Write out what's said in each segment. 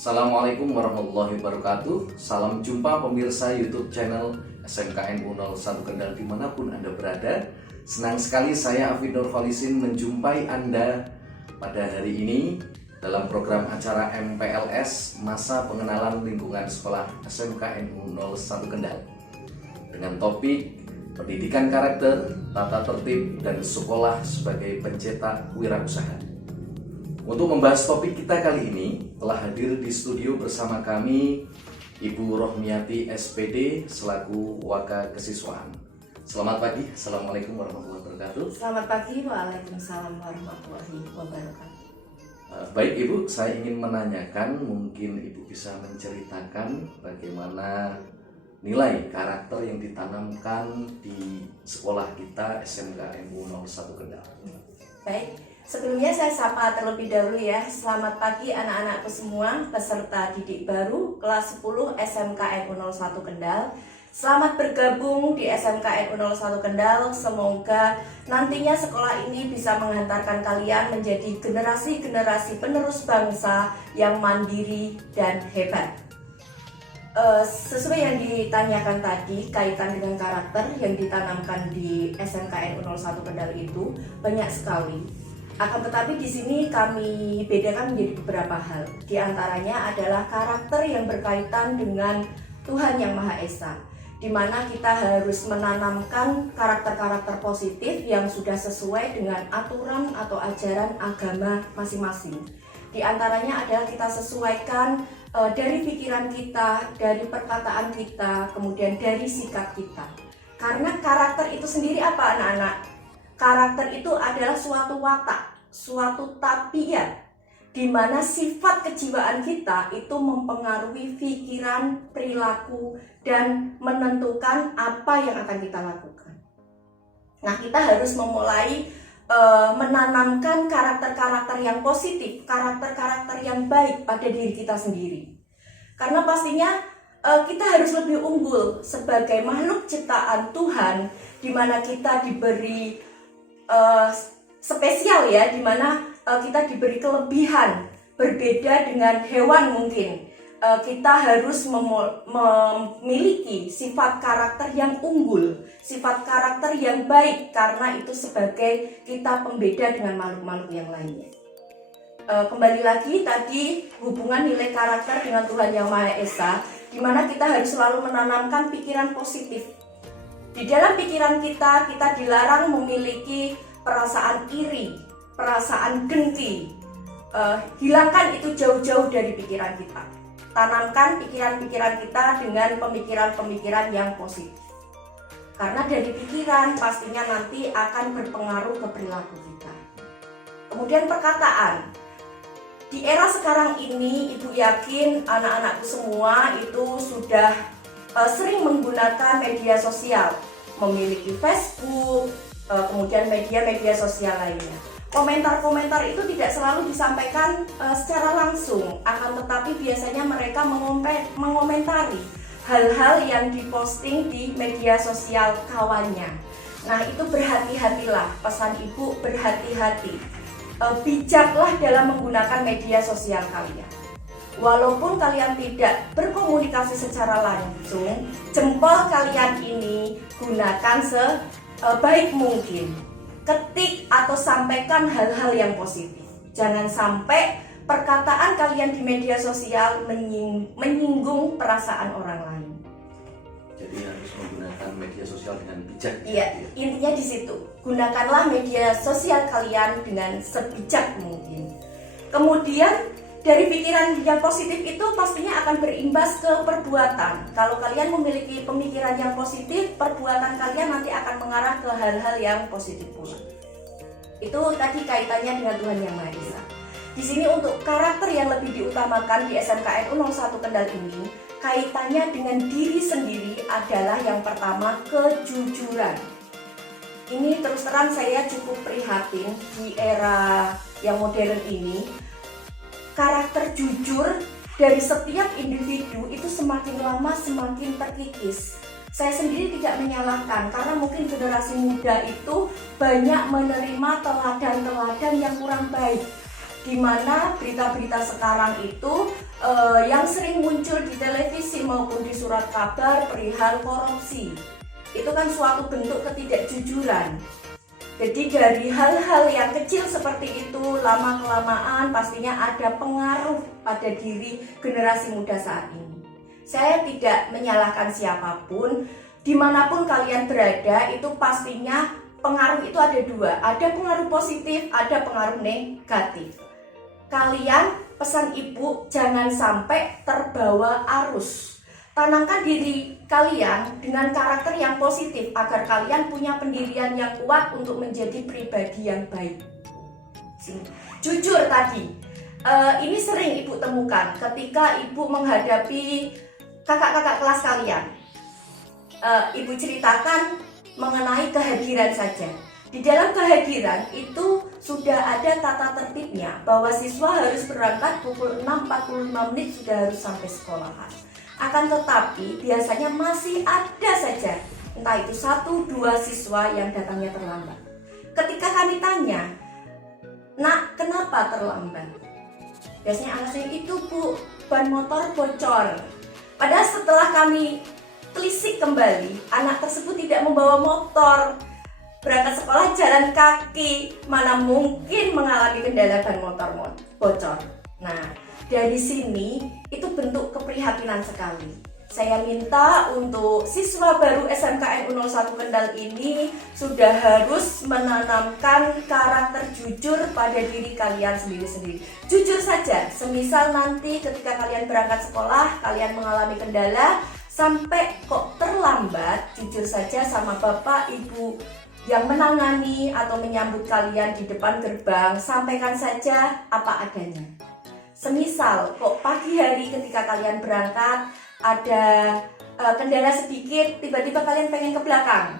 Assalamualaikum warahmatullahi wabarakatuh. Salam jumpa pemirsa YouTube channel SMKNU 01 Kendal dimanapun Anda berada. Senang sekali saya Afid Nurkhalisin menjumpai Anda pada hari ini dalam program acara MPLS Masa Pengenalan Lingkungan Sekolah SMKNU 01 Kendal dengan topik pendidikan karakter, tata tertib, dan sekolah sebagai pencetak wirausaha. Untuk membahas topik kita kali ini telah hadir di studio bersama kami Ibu Rohmiati SPD selaku Waka Kesiswaan. Selamat pagi, Assalamualaikum warahmatullahi wabarakatuh. Selamat pagi, Waalaikumsalam warahmatullahi wabarakatuh. Baik Ibu, saya ingin menanyakan, mungkin Ibu bisa menceritakan bagaimana nilai karakter yang ditanamkan di sekolah kita SMKNU 01 Kendal. Baik, sebelumnya saya sapa terlebih dahulu ya. Selamat pagi anak-anakku semua, peserta didik baru kelas 10 SMKNU 01 Kendal. Selamat bergabung di SMKNU 01 Kendal. Semoga nantinya sekolah ini bisa menghantarkan kalian menjadi generasi-generasi penerus bangsa yang mandiri dan hebat. Sesuai yang ditanyakan tadi kaitan dengan karakter yang ditanamkan di SMKNU 01 Kendal itu banyak sekali. Akan tetapi di sini kami bedakan menjadi beberapa hal. Di antaranya adalah karakter yang berkaitan dengan Tuhan Yang Maha Esa, di mana kita harus menanamkan karakter-karakter positif yang sudah sesuai dengan aturan atau ajaran agama masing-masing. Di antaranya adalah kita sesuaikan dari pikiran kita, dari perkataan kita, kemudian dari sikap kita. Karena karakter itu sendiri apa anak-anak? Karakter itu adalah suatu watak, suatu tabiat, di mana sifat kejiwaan kita itu mempengaruhi pikiran, perilaku, dan menentukan apa yang akan kita lakukan. Nah, kita harus memulai menanamkan karakter-karakter yang positif, karakter-karakter yang baik pada diri kita sendiri. Karena pastinya kita harus lebih unggul sebagai makhluk ciptaan Tuhan, di mana kita diberi spesial ya, di mana kita diberi kelebihan berbeda dengan hewan mungkin. Kita harus memiliki sifat karakter yang unggul, sifat karakter yang baik, karena itu sebagai kita pembeda dengan makhluk-makhluk yang lainnya. Kembali lagi tadi hubungan nilai karakter dengan Tuhan Yang Maha Esa, di mana kita harus selalu menanamkan pikiran positif. Di dalam pikiran kita dilarang memiliki perasaan iri, perasaan dengki. Hilangkan itu jauh-jauh dari pikiran kita. Tanamkan pikiran-pikiran kita dengan pemikiran-pemikiran yang positif. Karena dari pikiran pastinya nanti akan berpengaruh ke perilaku kita. Kemudian perkataan. Di era sekarang ini, Ibu yakin anak-anakku semua itu sudah sering menggunakan media sosial, memiliki Facebook, kemudian media-media sosial lainnya. Komentar-komentar itu tidak selalu disampaikan secara langsung, akan tetapi biasanya mereka mengomentari hal-hal yang diposting di media sosial kawannya. Nah, itu berhati-hatilah, pesan Ibu, berhati-hati. Bijaklah dalam menggunakan media sosial kalian. Walaupun kalian tidak berkomunikasi secara langsung, jempol kalian ini gunakan sebaik mungkin. Ketik atau sampaikan hal-hal yang positif. Jangan sampai perkataan kalian di media sosial menyinggung perasaan orang lain. Jadi harus menggunakan media sosial dengan bijak. Iya, intinya di situ. Gunakanlah media sosial kalian dengan sebijak mungkin. Kemudian dari pikiran yang positif itu pastinya akan berimbas ke perbuatan. Kalau kalian memiliki pemikiran yang positif, perbuatan kalian nanti akan mengarah ke hal-hal yang positif pula. Itu tadi kaitannya dengan Tuhan Yang Maha Esa. Di sini untuk karakter yang lebih diutamakan di SMKNU 01 Kendal ini, kaitannya dengan diri sendiri adalah yang pertama, kejujuran. Ini terus terang saya cukup prihatin di era yang modern ini. Karakter jujur dari setiap individu itu semakin lama semakin terkikis. Saya sendiri tidak menyalahkan, karena mungkin generasi muda itu banyak menerima teladan-teladan yang kurang baik. di mana berita-berita sekarang itu yang sering muncul di televisi maupun di surat kabar perihal korupsi. Itu kan suatu bentuk ketidakjujuran. Jadi dari hal-hal yang kecil seperti itu lama-kelamaan pastinya ada pengaruh pada diri generasi muda saat ini. Saya tidak menyalahkan siapapun, dimanapun kalian berada itu pastinya pengaruh itu ada dua. Ada pengaruh positif, ada pengaruh negatif. Kalian, pesan ibu, jangan sampai terbawa arus. Tanamkan diri kalian dengan karakter yang positif agar kalian punya pendirian yang kuat untuk menjadi pribadi yang baik. Jujur tadi, ini sering ibu temukan ketika ibu menghadapi kakak-kakak kelas kalian. Ibu ceritakan mengenai kehadiran saja. Di dalam kehadiran itu sudah ada tata tertibnya bahwa siswa harus berangkat pukul 6.45 sudah harus sampai sekolahan. Akan tetapi biasanya masih ada saja entah itu 1-2 siswa yang datangnya terlambat. Ketika kami tanya, "Nak, kenapa terlambat?" Biasanya alasannya itu, "Bu, ban motor bocor." Padahal setelah kami telisik kembali, anak tersebut tidak membawa motor, berangkat sekolah jalan kaki, mana mungkin mengalami kendala ban motor bocor. Nah, dari sini itu bentuk keprihatinan sekali. Saya minta untuk siswa baru SMKN 01 Kendal ini sudah harus menanamkan karakter jujur pada diri kalian sendiri-sendiri. Jujur saja, semisal nanti ketika kalian berangkat sekolah, kalian mengalami kendala, sampai kok terlambat, jujur saja sama bapak, ibu yang menangani atau menyambut kalian di depan gerbang, sampaikan saja apa adanya. Semisal kok pagi hari ketika kalian berangkat ada kendala sedikit, tiba-tiba kalian pengen ke belakang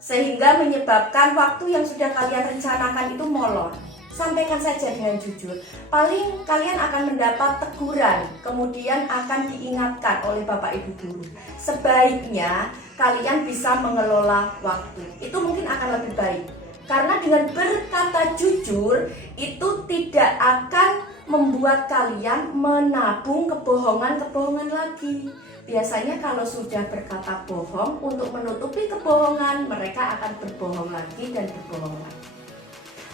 sehingga menyebabkan waktu yang sudah kalian rencanakan itu molor. Sampaikan saja dengan jujur. Paling kalian akan mendapat teguran, kemudian akan diingatkan oleh bapak ibu guru. Sebaiknya kalian bisa mengelola waktu. Itu mungkin akan lebih baik. Karena dengan berkata jujur itu tidak akan membuat kalian menabung kebohongan-kebohongan lagi. Biasanya kalau sudah berkata bohong, untuk menutupi kebohongan, mereka akan berbohong lagi dan berbohong lagi.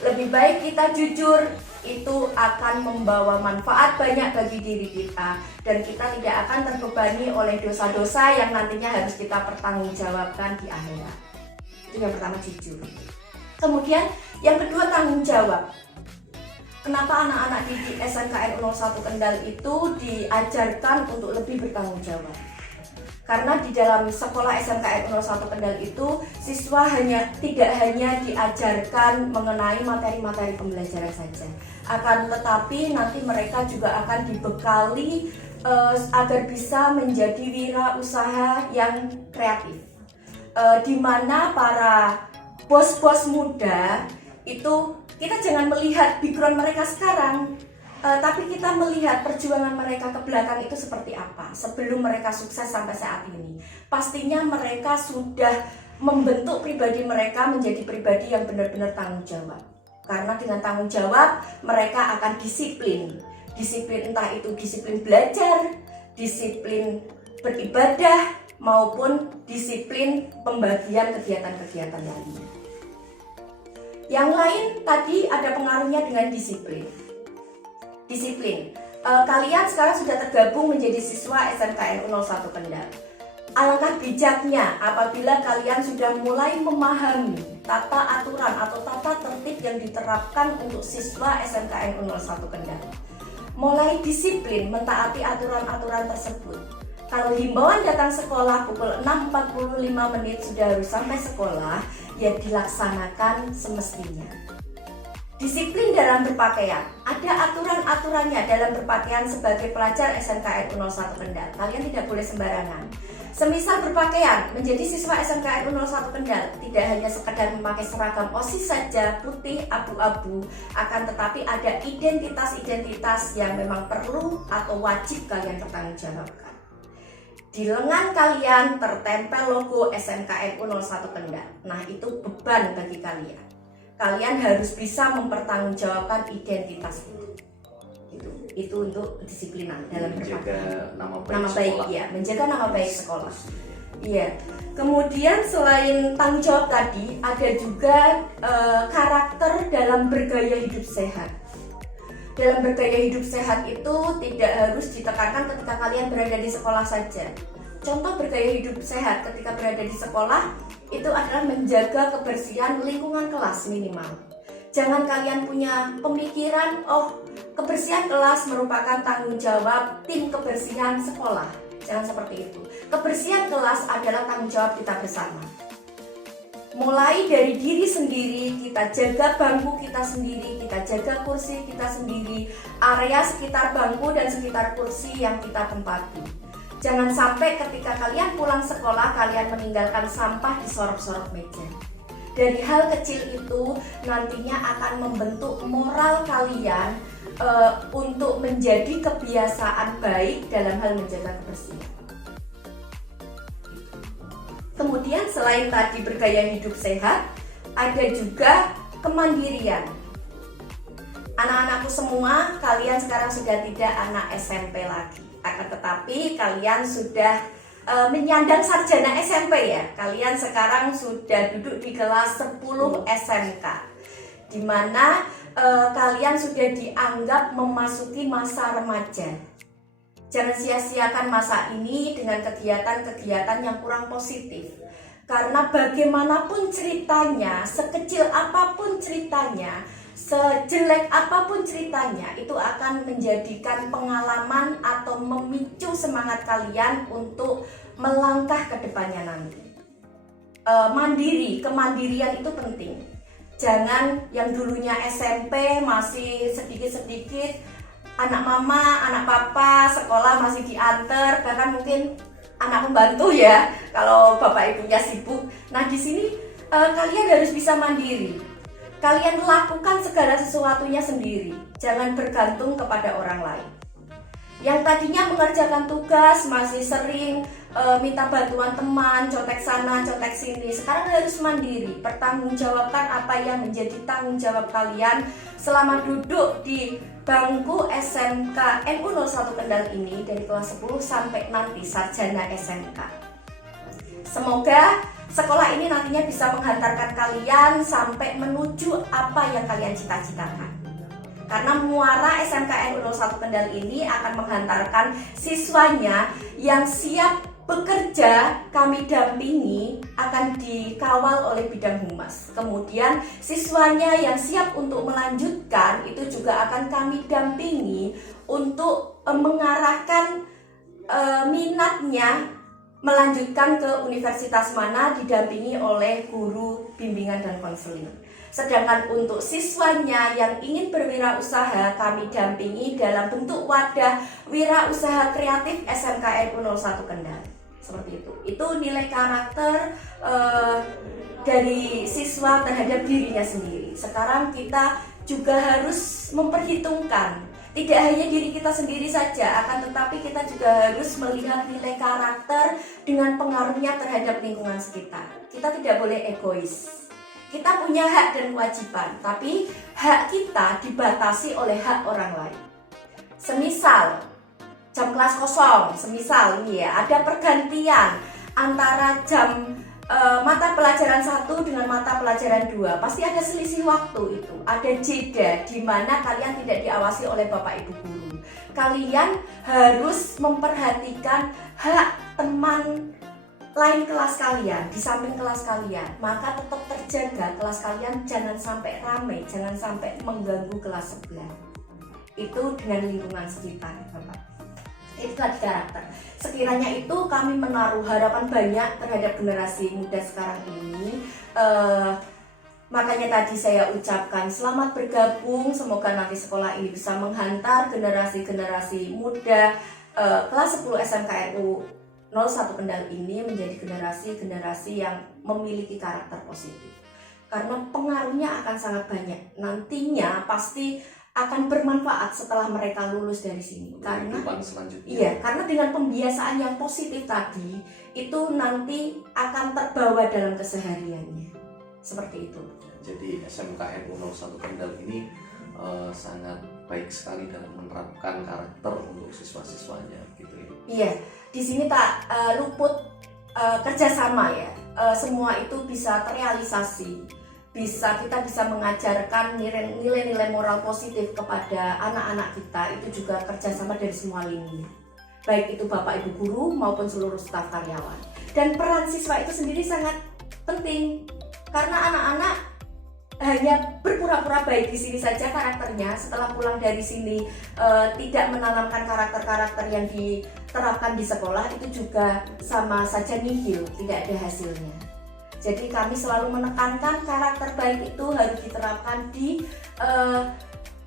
Lebih baik kita jujur, itu akan membawa manfaat banyak bagi diri kita. Dan kita tidak akan terbebani oleh dosa-dosa yang nantinya harus kita pertanggungjawabkan di akhirat. Itu yang pertama, jujur. Kemudian yang kedua, tanggung jawab. Kenapa anak-anak didik SMKN 01 Kendal itu diajarkan untuk lebih bertanggung jawab? Karena di dalam sekolah SMKN 01 Kendal itu siswa tidak hanya diajarkan mengenai materi-materi pembelajaran saja, akan tetapi nanti mereka juga akan dibekali agar bisa menjadi wirausaha yang kreatif, di mana para bos-bos muda itu kita jangan melihat background mereka sekarang, tapi kita melihat perjuangan mereka ke belakang itu seperti apa sebelum mereka sukses sampai saat ini. Pastinya mereka sudah membentuk pribadi mereka menjadi pribadi yang benar-benar tanggung jawab. Karena dengan tanggung jawab mereka akan disiplin. Disiplin entah itu disiplin belajar, disiplin beribadah, maupun disiplin pembagian kegiatan-kegiatan lainnya. Yang lain tadi ada pengaruhnya dengan disiplin. Kalian sekarang sudah tergabung menjadi siswa SMKN 01 Kendal. Alangkah bijaknya apabila kalian sudah mulai memahami tata aturan atau tata tertib yang diterapkan untuk siswa SMKN 01 Kendal. Mulai disiplin mentaati aturan-aturan tersebut. Kalau himbauan datang sekolah pukul 6.45 sudah harus sampai sekolah, ya dilaksanakan semestinya. Disiplin dalam berpakaian, ada aturan-aturannya dalam berpakaian sebagai pelajar SMKN 01 Kendal. Kalian tidak boleh sembarangan. Semisal berpakaian menjadi siswa SMKN 01 Kendal, tidak hanya sekedar memakai seragam OSIS saja putih abu-abu, akan tetapi ada identitas-identitas yang memang perlu atau wajib kalian pertanggungjawabkan. Di lengan kalian tertempel logo SMKN 01 Kendal. Nah, itu beban bagi kalian. kalian harus bisa mempertanggungjawabkan identitas itu untuk disiplinan dalam menjaga nama baik nama sekolah. baik ya, menjaga nama baik sekolah. Iya. Kemudian selain tanggung jawab tadi, ada juga karakter dalam bergaya hidup sehat. Dalam bergaya hidup sehat itu tidak harus ditekankan ketika kalian berada di sekolah saja. Contoh bergaya hidup sehat ketika berada di sekolah itu adalah menjaga kebersihan lingkungan kelas minimal. Jangan kalian punya pemikiran, oh kebersihan kelas merupakan tanggung jawab tim kebersihan sekolah. Jangan seperti itu. Kebersihan kelas adalah tanggung jawab kita bersama. Mulai dari diri sendiri, kita jaga bangku kita sendiri, kita jaga kursi kita sendiri, area sekitar bangku dan sekitar kursi yang kita tempati. Jangan sampai ketika kalian pulang sekolah, kalian meninggalkan sampah di sorok-sorok meja. Dari hal kecil itu nantinya akan membentuk moral kalian untuk menjadi kebiasaan baik dalam hal menjaga kebersihan. Kemudian selain tadi bergaya hidup sehat, ada juga kemandirian. Anak-anakku semua, kalian sekarang sudah tidak anak SMP lagi. Akan tetapi kalian sudah menyandang sarjana SMP ya. Kalian sekarang sudah duduk di kelas 10 SMK, di mana kalian sudah dianggap memasuki masa remaja. Jangan sia-siakan masa ini dengan kegiatan-kegiatan yang kurang positif. Karena bagaimanapun ceritanya, sekecil apapun ceritanya, sejelek apapun ceritanya, itu akan menjadikan pengalaman atau memicu semangat kalian untuk melangkah ke depannya nanti. Kemandirian itu penting. Jangan yang dulunya SMP masih sedikit-sedikit, anak mama, anak papa, sekolah masih diantar, bahkan mungkin anak pembantu ya, kalau bapak ibunya sibuk. Nah di sini kalian harus bisa mandiri. Kalian lakukan segala sesuatunya sendiri, jangan bergantung kepada orang lain. Yang tadinya mengerjakan tugas masih sering minta bantuan teman, contek sana, contek sini. Sekarang harus mandiri, pertanggungjawabkan apa yang menjadi tanggung jawab kalian selama duduk di bangku SMK NU 01 Kendal ini dari kelas 10 sampai nanti sarjana SMK. Semoga sekolah ini nantinya bisa menghantarkan kalian sampai menuju apa yang kalian cita-citakan. Karena muara SMK NU 01 Kendal ini akan menghantarkan siswanya yang siap bekerja, kami dampingi, akan dikawal oleh bidang humas. Kemudian siswanya yang siap untuk melanjutkan itu juga akan kami dampingi untuk mengarahkan minatnya melanjutkan ke universitas mana, didampingi oleh guru bimbingan dan konseling. Sedangkan untuk siswanya yang ingin berwirausaha, kami dampingi dalam bentuk wadah wirausaha kreatif SMK NU 01 Kendal. Seperti itu. Itu nilai karakter dari siswa terhadap dirinya sendiri. Sekarang kita juga harus memperhitungkan, tidak hanya diri kita sendiri saja, akan tetapi kita juga harus melihat nilai karakter dengan pengaruhnya terhadap lingkungan sekitar. Kita tidak boleh egois. Kita punya hak dan kewajiban, tapi hak kita dibatasi oleh hak orang lain. Semisal jam kelas kosong, semisal ini ya, ada pergantian antara jam mata pelajaran 1 dengan mata pelajaran 2, pasti ada selisih waktu itu, ada jeda di mana kalian tidak diawasi oleh bapak ibu guru. Kalian harus memperhatikan hak teman lain kelas kalian, di samping kelas kalian, maka tetap terjaga kelas kalian, jangan sampai ramai, jangan sampai mengganggu kelas sebelah. Itu dengan lingkungan sekitar, Bapak. Itu tadi karakter. Sekiranya itu kami menaruh harapan banyak terhadap generasi muda sekarang ini. Makanya tadi saya ucapkan selamat bergabung. Semoga nanti sekolah ini bisa menghantar generasi-generasi muda kelas 10 SMK NU 01 Kendal ini menjadi generasi-generasi yang memiliki karakter positif. Karena pengaruhnya akan sangat banyak. Nantinya pasti akan bermanfaat setelah mereka lulus dari sini. Karena iya, karena dengan pembiasaan yang positif tadi itu nanti akan terbawa dalam kesehariannya. Seperti itu. Jadi SMKN 01 Kendal ini sangat baik sekali dalam menerapkan karakter untuk siswa-siswanya gitu ya. Iya, di sini tak luput kerjasama ya. Semua itu bisa terrealisasi. Kita bisa mengajarkan nilai-nilai moral positif kepada anak-anak kita, itu juga kerjasama dari semua lini, baik itu Bapak Ibu guru maupun seluruh staf karyawan. Dan peran siswa itu sendiri sangat penting, karena anak-anak hanya berpura-pura baik di sini saja karakternya, setelah pulang dari sini tidak menanamkan karakter-karakter yang diterapkan di sekolah, itu juga sama saja nihil, tidak ada hasilnya. Jadi kami selalu menekankan karakter baik itu harus diterapkan di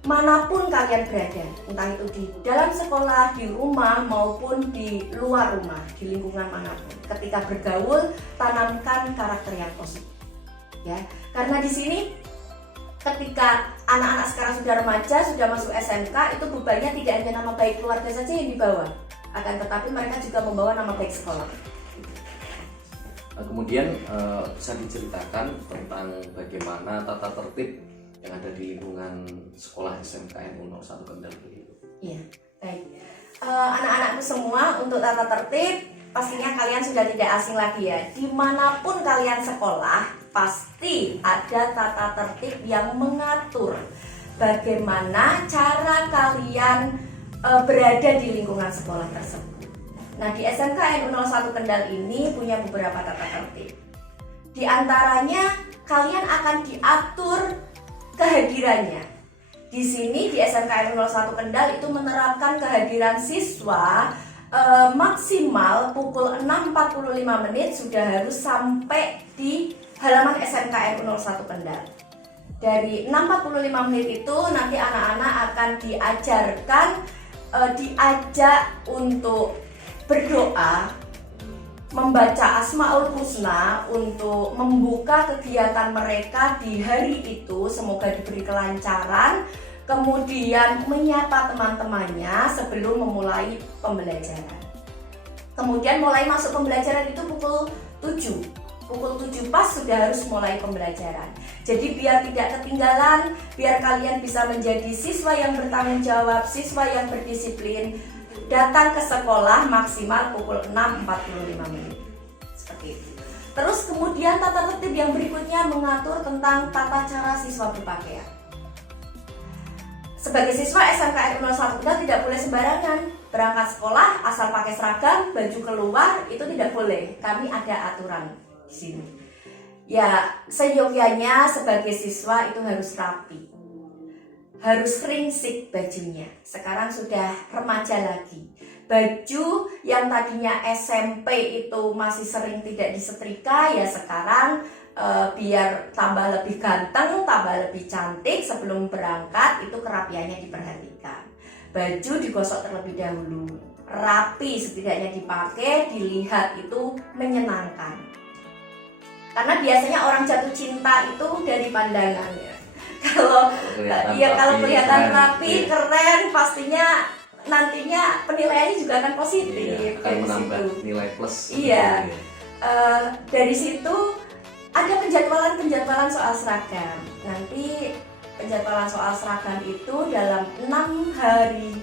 manapun kalian berada, entah itu di dalam sekolah, di rumah maupun di luar rumah, di lingkungan manapun. Ketika bergaul, tanamkan karakter yang positif. Ya, karena di sini ketika anak-anak sekarang sudah remaja, sudah masuk SMK, itu bebannya tidak hanya nama baik keluarga saja yang dibawa, akan tetapi mereka juga membawa nama baik sekolah. Nah, kemudian bisa diceritakan tentang bagaimana tata tertib yang ada di lingkungan sekolah SMKN 01 Kendal begitu. Iya, baik. Anak-anakku semua, untuk tata tertib pastinya kalian sudah tidak asing lagi ya. Dimanapun kalian sekolah, pasti ada tata tertib yang mengatur bagaimana cara kalian berada di lingkungan sekolah tersebut. Nah, di SMKN 01 Kendal ini punya beberapa tata tertib. Di antaranya, kalian akan diatur kehadirannya. Di sini di SMKN 01 Kendal itu menerapkan kehadiran siswa maksimal pukul 6.45 menit sudah harus sampai di halaman SMKN 01 Kendal. Dari 6.45 menit itu nanti anak-anak akan diajak untuk berdoa, membaca Asmaul Husna untuk membuka kegiatan mereka di hari itu, semoga diberi kelancaran, kemudian menyapa teman-temannya sebelum memulai pembelajaran. Kemudian mulai masuk pembelajaran itu pukul 7 pas sudah harus mulai pembelajaran. Jadi biar tidak ketinggalan, biar kalian bisa menjadi siswa yang bertanggung jawab, siswa yang berdisiplin, datang ke sekolah maksimal pukul 6.45 menit. Seperti itu. Terus kemudian tata tertib yang berikutnya mengatur tentang tata cara siswa berpakaian. Sebagai siswa SMKN 01 Kendal tidak boleh sembarangan berangkat sekolah asal pakai seragam, baju keluar, itu tidak boleh. Kami ada aturan di sini. Ya, seyogyanya sebagai siswa itu harus rapi. Harus ringsik bajunya. Sekarang sudah remaja lagi. Baju yang tadinya SMP itu masih sering tidak disetrika, ya sekarang biar tambah lebih ganteng, tambah lebih cantik sebelum berangkat, itu kerapiannya diperhatikan. Baju digosok terlebih dahulu, rapi setidaknya dipakai, dilihat itu menyenangkan. Karena biasanya orang jatuh cinta itu dari pandangannya. Kalau kelihatan rapi, keren, pastinya nantinya penilaiannya juga akan positif. Iya, akan menambah nilai plus. Iya. Dari situ ada penjadwalan soal seragam. Nanti penjadwalan soal seragam itu dalam 6 hari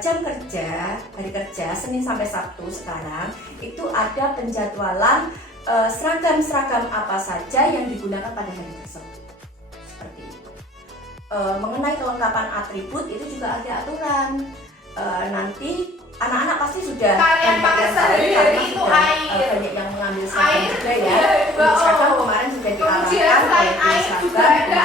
jam kerja, hari kerja Senin sampai Sabtu sekarang itu ada penjadwalan seragam-seragam apa saja yang digunakan pada hari tersebut. Seperti itu. Mengenai kelengkapan atribut itu juga ada aturan. Nanti anak-anak pasti sudah kalian pakai sehari-hari itu air. Banyak yang mengambil seragam juga ya. Juga, Seragam kemarin sudah kemudian selain air juga ada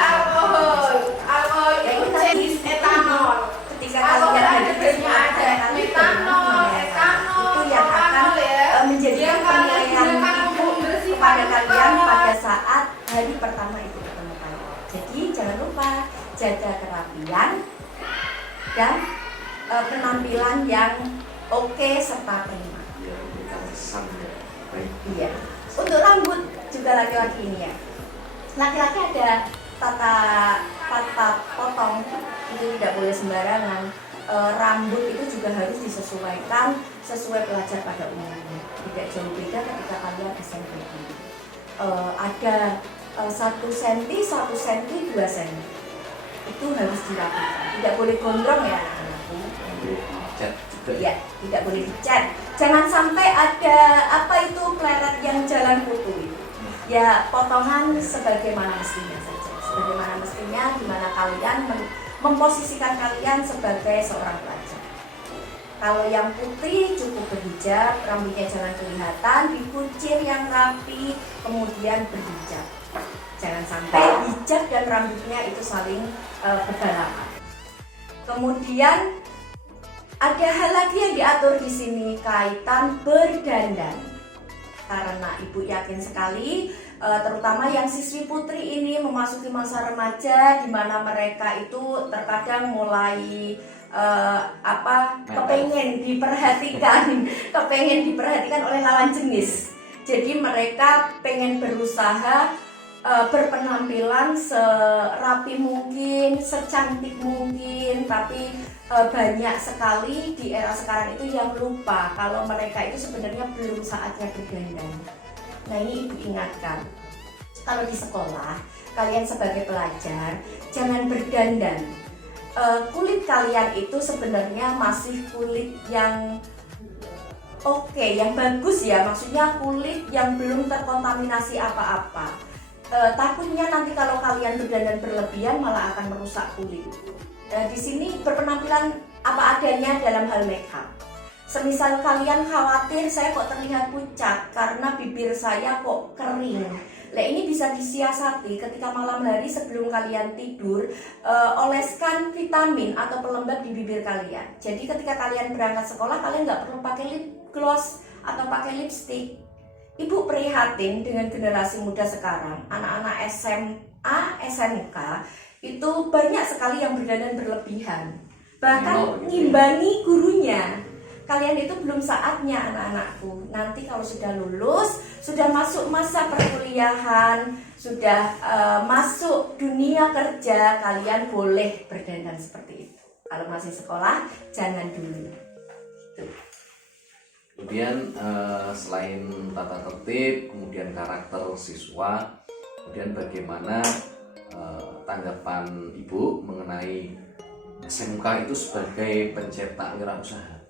alkohol itu jenis etanol. Ketika kalian ada metanol, etanol, itu yang akan menjadi penilaian kepada kalian pada saat hari pertama itu ketemu kalian. Jadi jangan lupa jaga kerapian dan penampilan yang oke serta prima. Ya, memberikan kesan ya. Baik. Iya. Untuk rambut juga laki-laki ini ya. Laki-laki ada tata potong, itu tidak boleh sembarangan. Rambut itu juga harus disesuaikan sesuai pelajar pada umumnya. Tidak jauh beda ketika kalian SMP. Ada 1 cm, 1 cm, 2 cm. Itu harus dirapikan. Tidak boleh gondrong ya anak-anakku. Boleh dicat juga ya. Ya, tidak boleh dicat. Jangan sampai ada apa itu pleret yang jalan putu. Ya, potongan sebagaimana mestinya saja. Sebagaimana mestinya, dimana kalian memposisikan kalian sebagai seorang pelajar. Kalau yang putih cukup berhijab, rambutnya jangan kelihatan, dikucir yang rapi, kemudian berhijab. Jangan sampai hijab dan rambutnya itu saling berbarengan. Kemudian ada hal lagi yang diatur di sini kaitan berdandan. Karena ibu yakin sekali, terutama yang siswi putri ini memasuki masa remaja, di mana mereka itu terkadang mulai kepengen diperhatikan oleh lawan jenis. Jadi mereka pengen berusaha berpenampilan serapi mungkin, secantik mungkin, tapi banyak sekali di era sekarang itu yang lupa kalau mereka itu sebenarnya belum saatnya berdandan. Nah, ini ibu ingatkan, kalau di sekolah kalian sebagai pelajar jangan berdandan. Kulit kalian itu sebenarnya masih kulit yang oke, yang bagus ya, maksudnya kulit yang belum terkontaminasi apa-apa. Takutnya nanti kalau kalian berdandan berlebihan malah akan merusak kulit. Di sini berpenampilan apa adanya dalam hal make up. Semisal kalian khawatir saya kok terlihat pucat karena bibir saya kok kering. Nah, ini bisa disiasati ketika malam hari sebelum kalian tidur, oleskan vitamin atau pelembab di bibir kalian. Jadi ketika kalian berangkat sekolah kalian nggak perlu pakai lip gloss atau pakai lipstick. Ibu prihatin dengan generasi muda sekarang, anak-anak SMA, SMK itu banyak sekali yang berdandan berlebihan, bahkan ngimbangi gurunya. Kalian itu belum saatnya anak-anakku. Nanti kalau sudah lulus, sudah masuk masa perkuliahan, sudah masuk dunia kerja, kalian boleh berdandan seperti itu. Kalau masih sekolah, jangan dulu. Tuh. Kemudian selain tata tertib, kemudian karakter siswa, kemudian bagaimana tanggapan Ibu mengenai SMK itu sebagai pencetak wirausaha?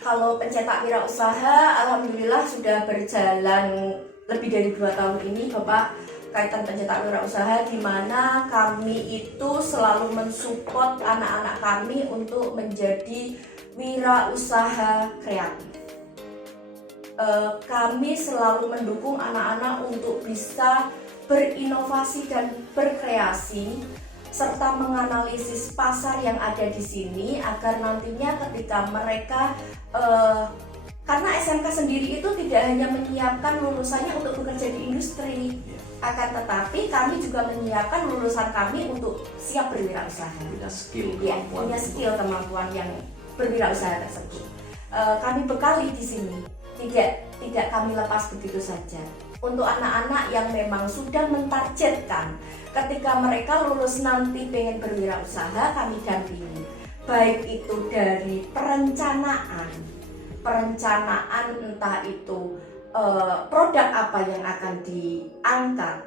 Kalau pencetak wirausaha, alhamdulillah sudah berjalan lebih dari 2 tahun ini, Bapak. Kaitan pencetak wirausaha, di mana kami itu selalu mensupport anak-anak kami untuk menjadi wirausaha kreatif. Kami selalu mendukung anak-anak untuk bisa berinovasi dan berkreasi, serta menganalisis pasar yang ada di sini agar nantinya ketika mereka karena SMK sendiri itu tidak hanya menyiapkan lulusannya untuk bekerja di industri, akan tetapi kami juga menyiapkan lulusan kami untuk siap berwirausaha. Punya skill, punya skill kemampuan yang berwirausaha tersebut. Kami bekali di sini, tidak kami lepas begitu saja. Untuk anak-anak yang memang sudah mentargetkan ketika mereka lulus nanti pengen berwirausaha, kami dampingi. Baik itu dari perencanaan entah itu produk apa yang akan diangkat,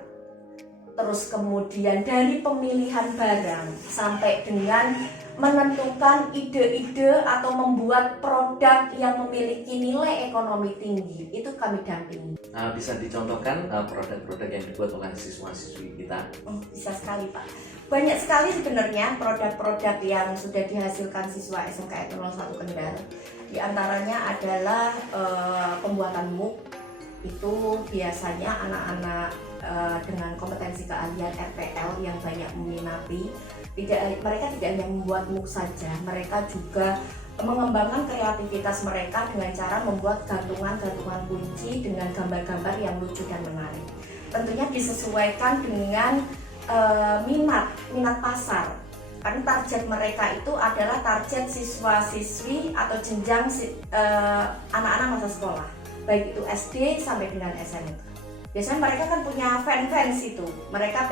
terus kemudian dari pemilihan barang sampai dengan menentukan ide-ide atau membuat produk yang memiliki nilai ekonomi tinggi, itu kami dampingi. Bisa dicontohkan produk-produk yang dibuat oleh siswa-siswi kita? Bisa sekali, Pak. Banyak sekali sebenarnya produk-produk yang sudah dihasilkan siswa SMK 01 Kendal. Di antaranya adalah pembuatan mug. Itu biasanya anak-anak dengan kompetensi keahlian RPL yang banyak meminati. Mereka tidak hanya membuat mug saja, mereka juga mengembangkan kreativitas mereka dengan cara membuat gantungan-gantungan kunci dengan gambar-gambar yang lucu dan menarik. Tentunya disesuaikan dengan minat pasar. Karena target mereka itu adalah target siswa-siswi atau jenjang anak-anak masa sekolah, baik itu SD sampai dengan SMK. Biasanya mereka kan punya fans itu, mereka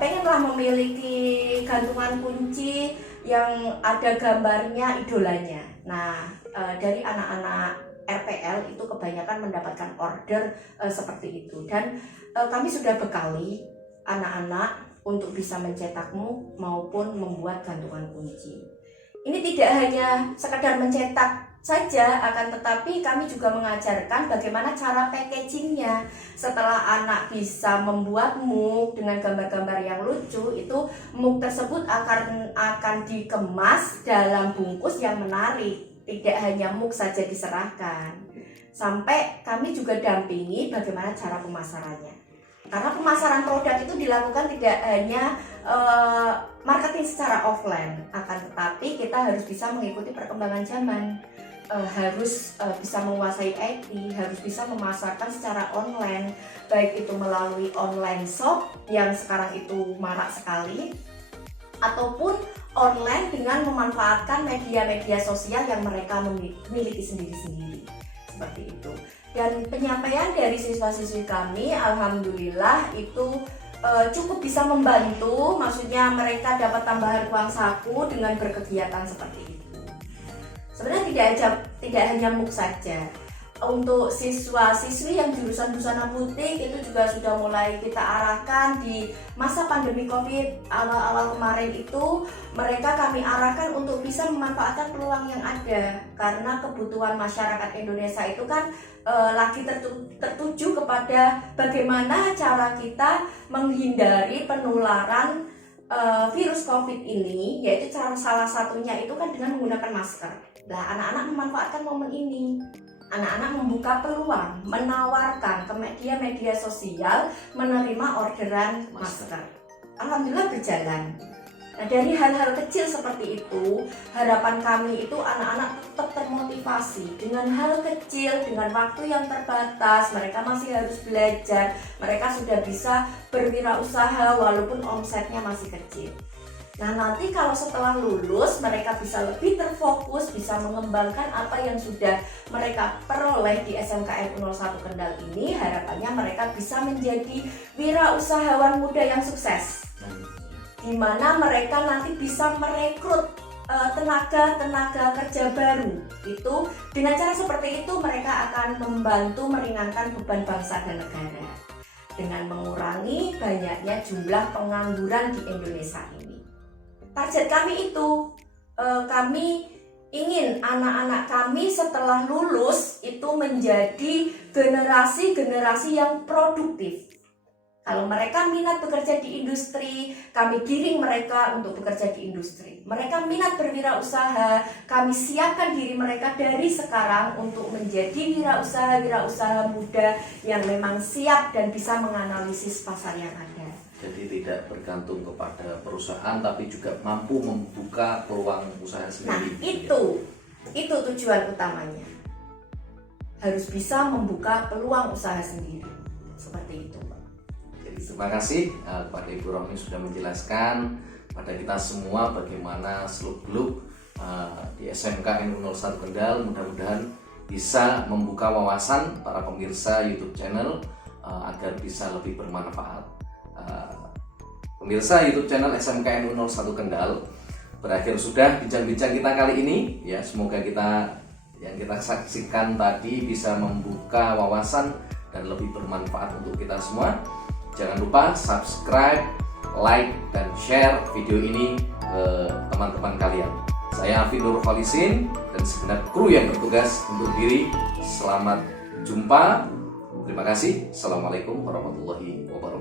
pengenlah memiliki gantungan kunci yang ada gambarnya idolanya. Nah, dari anak-anak RPL itu kebanyakan mendapatkan order seperti itu, dan kami sudah bekali anak-anak untuk bisa mencetakmu maupun membuat gantungan kunci. Ini tidak hanya sekedar mencetak saja, akan tetapi kami juga mengajarkan bagaimana cara packagingnya. Setelah anak bisa membuat mug dengan gambar-gambar yang lucu, itu mug tersebut akan dikemas dalam bungkus yang menarik. Tidak hanya mug saja diserahkan, sampai kami juga dampingi bagaimana cara pemasarannya. Karena pemasaran produk itu dilakukan tidak hanya marketing secara offline, akan tetapi kita harus bisa mengikuti perkembangan zaman. Harus bisa menguasai IT, harus bisa memasarkan secara online, baik itu melalui online shop yang sekarang itu marak sekali, ataupun online dengan memanfaatkan media-media sosial yang mereka miliki sendiri-sendiri, seperti itu. Dan penyampaian dari siswa-siswi kami, alhamdulillah itu cukup bisa membantu, maksudnya mereka dapat tambahan uang saku dengan berkegiatan seperti itu. Sebenarnya tidak hanya MOOC saja. Untuk siswa-siswi yang jurusan busana butik itu juga sudah mulai kita arahkan di masa pandemi COVID awal-awal kemarin itu, mereka kami arahkan untuk bisa memanfaatkan peluang yang ada, karena kebutuhan masyarakat Indonesia itu kan lagi tertuju kepada bagaimana cara kita menghindari penularan virus COVID ini, yaitu cara salah satunya itu kan dengan menggunakan masker. Nah, anak-anak memanfaatkan momen ini. Anak-anak membuka peluang, menawarkan ke media-media sosial menerima orderan masker. Alhamdulillah berjalan. Nah, dari hal-hal kecil seperti itu, harapan kami itu anak-anak tetap termotivasi dengan hal kecil, dengan waktu yang terbatas. Mereka masih harus belajar, mereka sudah bisa berwirausaha walaupun omsetnya masih kecil. Nah, nanti kalau setelah lulus mereka bisa lebih terfokus, bisa mengembangkan apa yang sudah mereka peroleh di SMKN 01 Kendal ini. Harapannya mereka bisa menjadi wirausahawan muda yang sukses, di mana mereka nanti bisa merekrut tenaga kerja baru. Itu dengan cara seperti itu mereka akan membantu meringankan beban bangsa dan negara dengan mengurangi banyaknya jumlah pengangguran di Indonesia ini. Target kami itu, kami ingin anak-anak kami setelah lulus itu menjadi generasi-generasi yang produktif. Kalau mereka minat bekerja di industri, kami giring mereka untuk bekerja di industri. Mereka minat berwirausaha, kami siapkan diri mereka dari sekarang untuk menjadi wirausaha muda yang memang siap dan bisa menganalisis pasar yang ada. Jadi tidak bergantung kepada perusahaan, tapi juga mampu membuka peluang usaha sendiri. Nah, itu tujuan utamanya. Harus bisa membuka peluang usaha sendiri. Seperti itu, Pak. Jadi terima kasih kepada Ibu Rohmi sudah menjelaskan pada kita semua bagaimana seluk-beluk di SMKN 01 Kendal. Mudah-mudahan bisa membuka wawasan para pemirsa YouTube channel agar bisa lebih bermanfaat. Pemirsa YouTube channel SMKN 01 Kendal, berakhir sudah bincang-bincang kita kali ini ya. Semoga yang kita saksikan tadi bisa membuka wawasan dan lebih bermanfaat untuk kita semua. Jangan lupa subscribe, like, dan share video ini ke teman-teman kalian. Saya Afidor Khalisin dan segenap kru yang bertugas undur diri. Selamat jumpa. Terima kasih. Assalamualaikum warahmatullahi wabarakatuh.